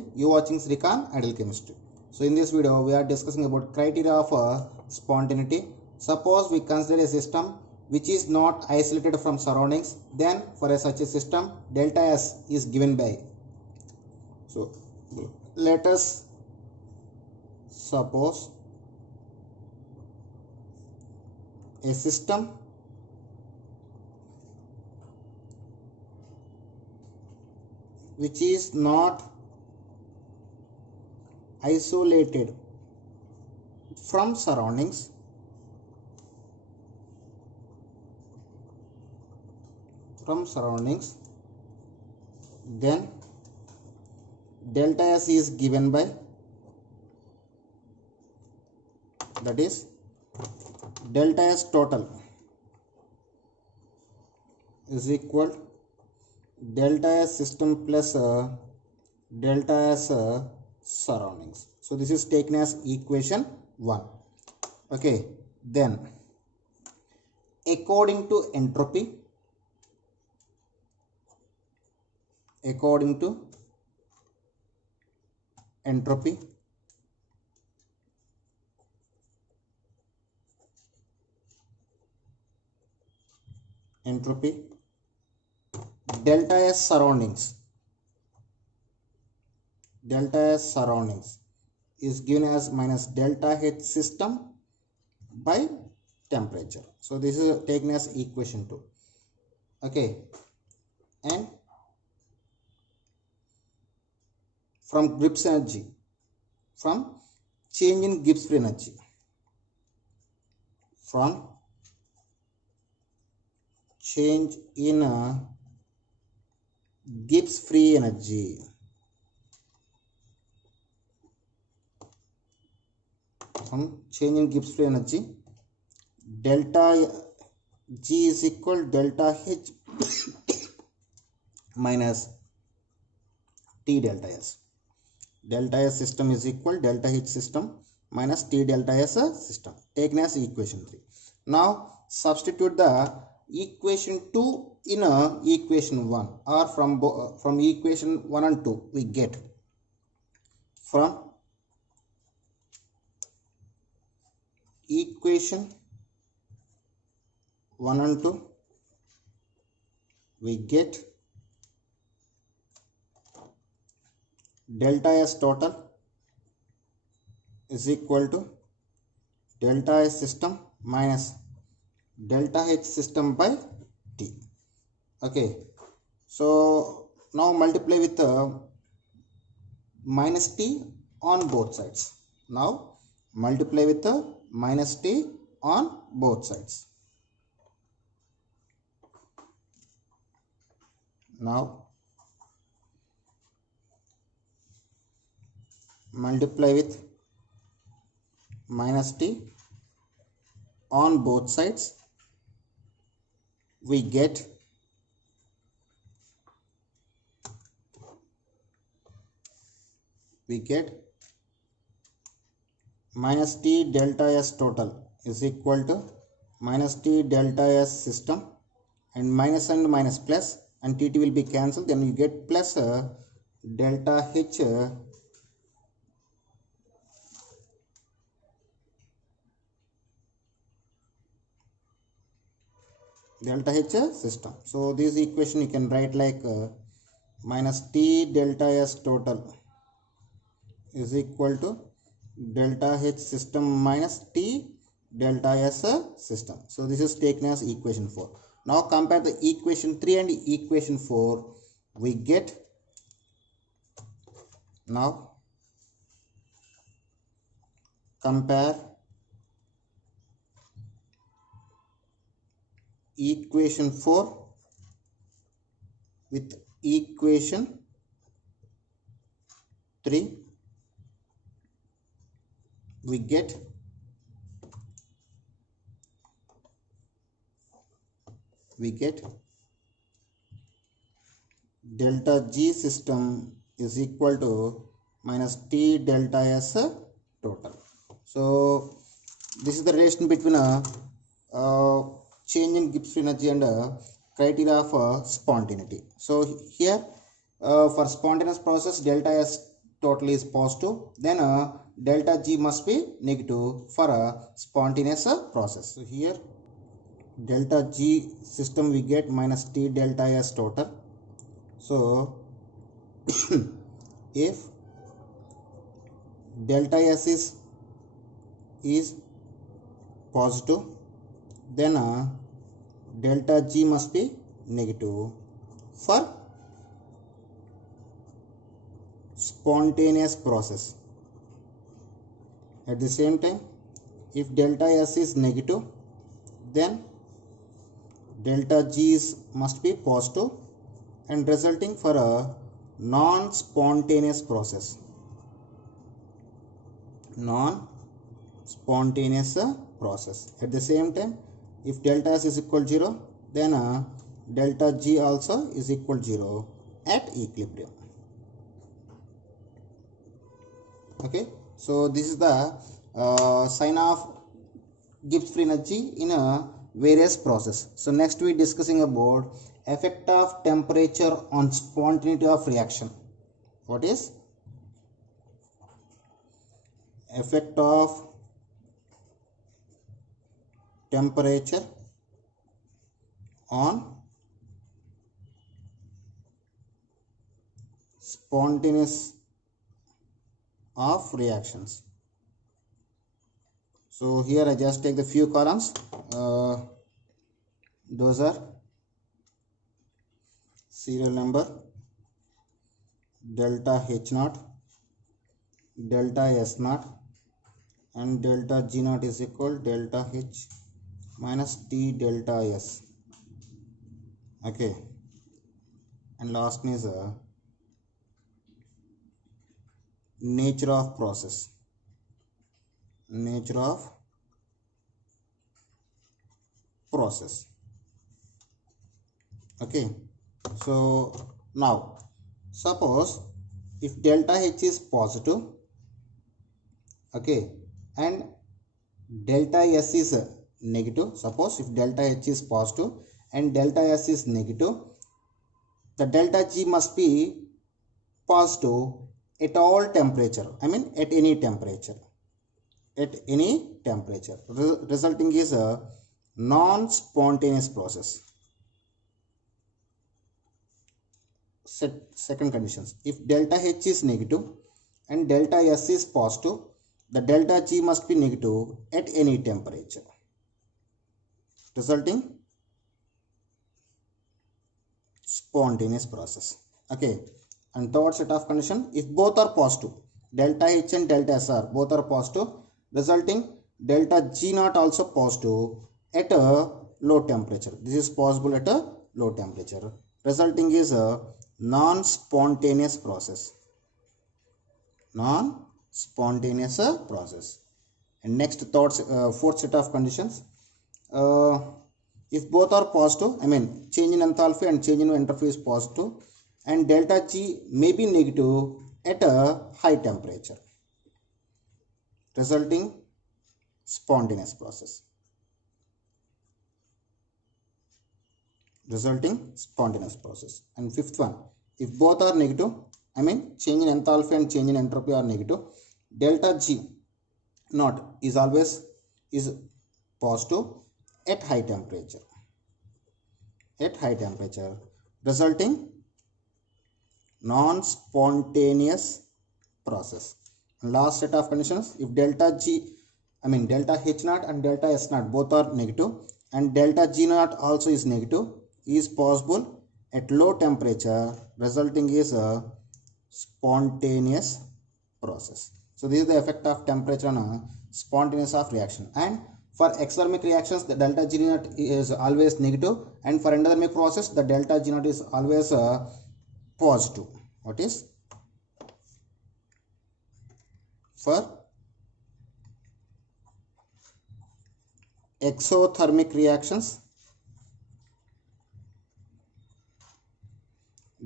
Spontaneity. You watching Srikanth Ideal Chemistry. So in this video we are discussing about criteria of spontaneity. Suppose we consider a system which is not isolated from surroundings, then for such a system delta S is given by. So let us suppose a system which is not isolated from surroundings, then delta S is given by, that is delta S total is equal delta S system plus delta S surroundings. So this is taken as equation 1. Okay, then according to entropy, delta S surroundings is given as minus delta H system by temperature. So this is taken as equation 2. Okay, and from Gibbs energy, from change in Gibbs free energy, from change in Gibbs free energy, delta G is equal delta H minus T delta S. Delta S system is equal delta H system minus T delta S system, taken as equation 3. Now substitute the equation 2 in equation 1, or from equation 1 and 2 we get, from equation 1 and 2 we get delta S total is equal to delta S system minus delta H system by T. Okay, so now multiply with minus T on both sides. Now multiply with minus T on both sides. Now multiply with minus T on both sides, we get minus T delta S total is equal to minus T delta S system, and minus plus, and T will be cancelled, then you get plus delta H system. So this equation you can write like minus T delta S total is equal to delta H system minus T delta S system. So this is taken as equation 4. Now compare the equation 3 and equation 4, we get, now compare equation 4 with equation 3, we get delta G system is equal to minus T delta S total. So this is the relation between change in Gibbs free energy and criteria of spontaneity. So here for spontaneous process, delta S total is positive, then delta G must be negative for a spontaneous process. So here delta G system we get minus T delta S total. So if delta S is positive, then delta G must be negative for spontaneous process. At the same time, if delta S is negative, then delta G must be positive and resulting for a non-spontaneous process. Non-spontaneous process. At the same time, if delta S is equal to 0, then delta G also is equal to 0 at equilibrium. Okay, so this is the sign of Gibbs free energy in a various process. So next we discussing about effect of temperature on spontaneity of reaction. What is effect of temperature on spontaneous of reactions? So here I just take the few columns. Those are serial number, delta H naught, delta S naught, and delta G naught is equal delta H minus T delta S. Okay, and last is nature of process. Nature of process. Okay, so now suppose if delta H is positive, okay, and delta S is negative. Suppose if delta H is positive and delta S is negative, the delta G must be positive at all temperature. I mean at any temperature. At any temperature. Resulting is a non-spontaneous process. Second conditions. If delta H is negative and delta S is positive, the delta G must be negative at any temperature. Resulting spontaneous process. Okay. And third set of condition, if both are positive, delta H and delta S are both are positive, resulting delta G naught also positive at a low temperature. This is possible at a low temperature. Resulting is a non-spontaneous process. Non-spontaneous process. And next fourth set of conditions. If both are positive, I mean change in enthalpy and change in entropy is positive, and delta G may be negative at a high temperature, resulting spontaneous process. Resulting spontaneous process. And fifth one, if both are negative, I mean change in enthalpy and change in entropy are negative, delta G naught is always positive at high temperature. At high temperature, resulting non-spontaneous process. And last set of conditions, if delta H naught and delta S naught both are negative and delta G naught also is negative, is possible at low temperature, resulting is a spontaneous process. So this is the effect of temperature on a spontaneous of reaction. And for exothermic reactions, the delta G naught is always negative, and for endothermic process, the delta G naught is always positive. What is? For exothermic reactions,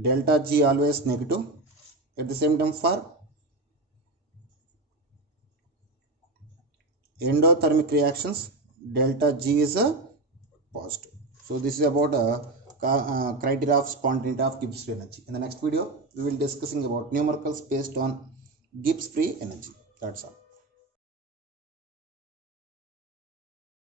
delta G always negative. At the same time, for endothermic reactions, delta G is a positive. So this is about criteria of spontaneity of Gibbs free energy. In the next video, we will discussing about numericals based on gives free energy. That's all.